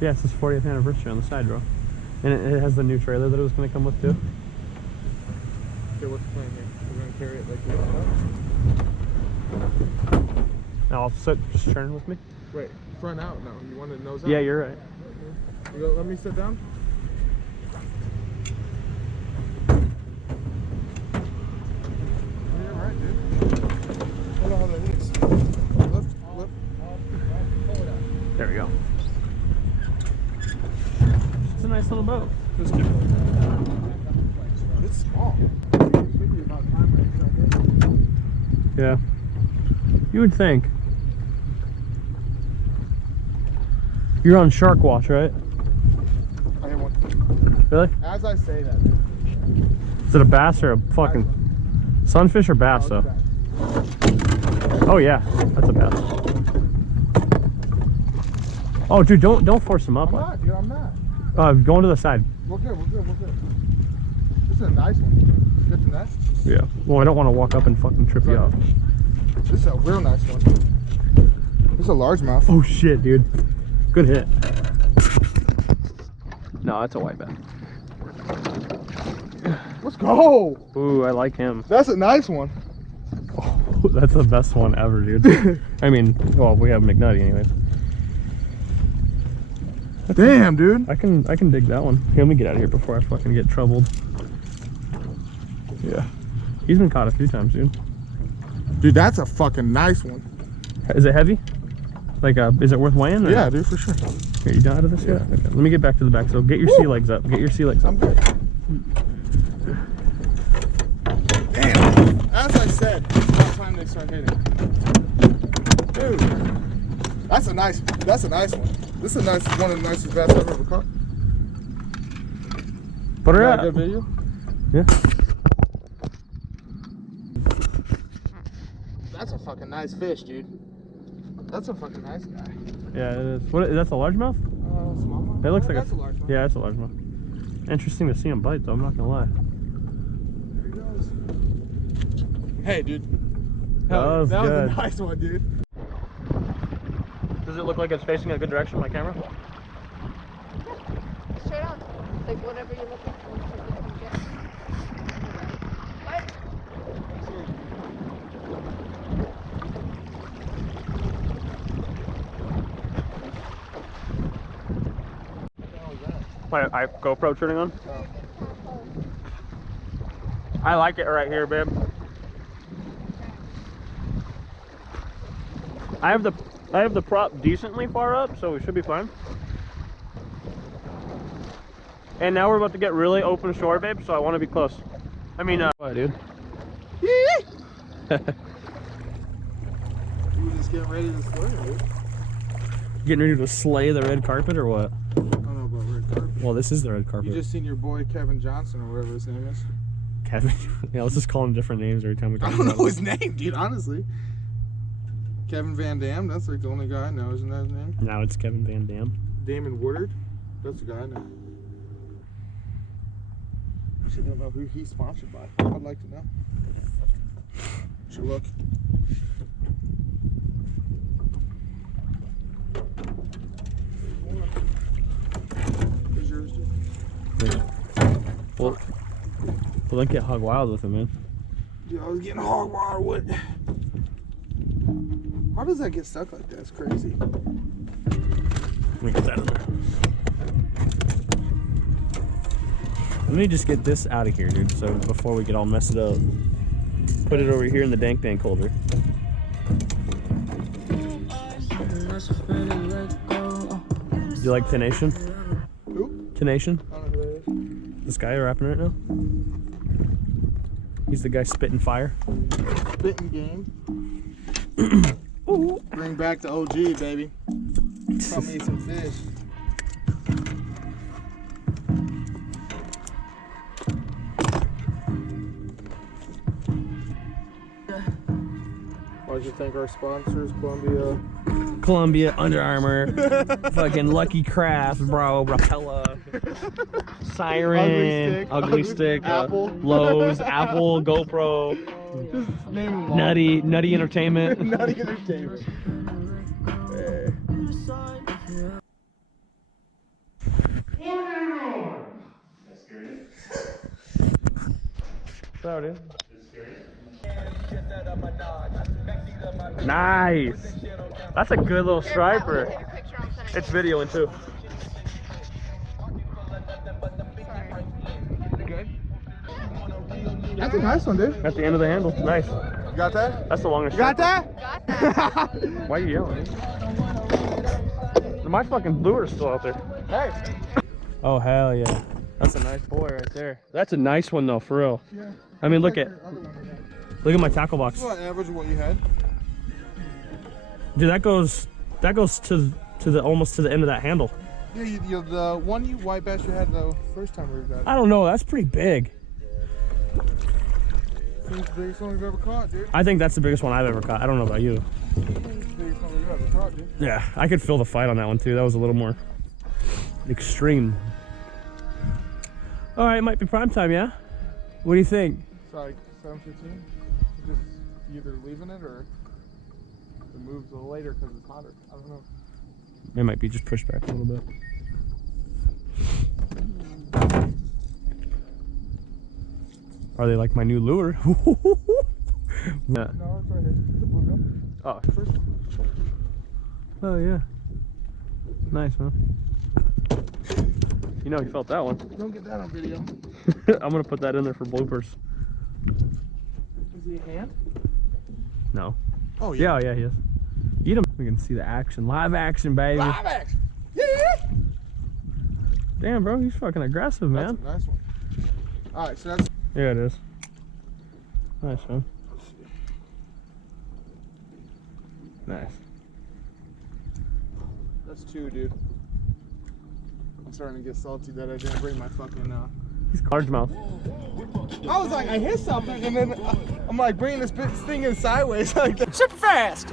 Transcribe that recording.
Yeah, it's his 40th anniversary on the side, bro. And it has the new trailer that it was going to come with, too. Okay, what's the plan here? We're going to carry it like this? Now, I'll sit, just turn with me. Wait, front out now. You want it nose out? Yeah, you're right. You gonna let me sit down? You're right, dude. I don't know how that is. Lift. There we go. It's a nice little boat. Just keep it. It's small. Yeah. You would think. You're on Shark Watch, right? I hit one. Really? As I say that, dude. Is it a bass or a fucking sunfish or bass, though? Oh yeah, that's a bass. Oh, dude, don't force him up. I'm not, dude. I'm not. Going to the side. We're good. This is a nice one. Good to net. Yeah. Well, I don't want to walk up and fucking trip you up. This is a real nice one. This is a largemouth. Oh shit, dude. Good hit. No, that's a white bass. Let's go. Ooh, I like him. That's a nice one. Oh, that's the best one ever, dude. I mean, well, we have McNutty anyways. Damn, dude. I can dig that one. Here, let me get out of here before I fucking get troubled. Yeah. He's been caught a few times, dude. Dude, that's a fucking nice one. Is it heavy? Like, is it worth weighing? Or? Yeah, dude, for sure. Are you done out of this yet? Okay. Let me get back to the back. So get your sea legs up. Get your sea legs up. I'm good. Damn. As I said, it's about time they start hitting. Dude, that's a nice one. This is one of the nicest bass I've ever caught. Put her Got out. a good video? Yeah. That's a fucking nice fish, dude. That's a fucking nice guy. Yeah, it is. What? That's a largemouth? Smallmouth. It looks like that's a largemouth. Yeah, it's a largemouth. Interesting to see him bite, though. I'm not gonna lie. There he goes. Hey, dude. That was that good. was a nice one, dude. Does it look like it's facing a good direction, my camera? Straight on. Like whatever you're looking for. What? My GoPro turning on? Oh. I like it right here, babe. I have the prop decently far up, so we should be fine. And now we're about to get really open shore, babe, so I want to be close. I mean, what, dude? You were just getting ready to slay, dude. Getting ready to slay the red carpet or what? I don't know about red carpet. Well, this is the red carpet. You just seen your boy Kevin Johnson or whatever his name is. Kevin. Yeah, let's just call him different names every time we talk I about don't know him. his name, dude, honestly. Kevin Van Dam, that's like the only guy I know, isn't that his name? Now it's Kevin Van Dam. Damon Woodard, that's the guy I know. I actually don't know who he's sponsored by. I'd like to know. Should look. Here's yours, dude. Well, don't get hog wild with him, man. Dude, I was getting hog wild with. How does that get stuck like that? It's crazy. Let me get that in there. Let me just get this out of here, dude, so before we get all messed up. Put it over here in the dank holder. Do you like Tenation? Who? Tenation? I don't know who that is. This guy rapping right now? He's the guy spitting fire. Spitting game. Bring back the OG, baby. Come eat some fish. Why'd you think our sponsors, Columbia, Under Armour, fucking Lucky Crafts, bro, Rapella, Siren, Ugly Stick, Apple, Lowe's, Apple, GoPro, just name them all. Nutty Entertainment. Nutty Entertainment. out, dude. Nice. That's a good little striper. Take a picture, I'll send it. It's videoing too. That's a nice one, dude. At the end of the handle. Nice. You got that? That's the longest. You got striper. that? Got that. Why are you yelling? My fucking lure's still out there. Hey. Oh hell yeah. That's a nice boy right there. That's a nice one though, for real. Yeah. I mean, look at Your other one you had. look at my tackle box. This is about average of what you had. Dude, that goes to the almost to the end of that handle. Yeah, the one you white bass you had the first time we got. I don't know. That's pretty big. It's the biggest one we've ever caught, dude. I think that's the biggest one I've ever caught. I don't know about you. It's the biggest one we've ever caught, dude. Yeah, I could feel the fight on that one too. That was a little more extreme. All right, might be prime time, yeah? What do you think? It's like 7:15. Just either leaving it or it moves a little later because it's hotter. I don't know. It might be just pushed back a little bit. Are they like my new lure? Yeah. No, it's right here. The bluegill. Oh. First one. Oh yeah. Nice, man. You know he felt that one. Don't get that on video. I'm gonna put that in there for bloopers. Is he a hand? No. Oh Yeah, yeah, he is. Eat him. We can see the action. Live action, baby. Live action. Yeah. Damn, bro, he's fucking aggressive, man. That's a nice one. All right, so that's. Yeah, it is. Nice, man. Nice. That's two, dude. I'm starting to get salty that I didn't bring my fucking. He's largemouth. I was like, I hit something, and then I'm like bringing this thing in sideways like that. Super fast.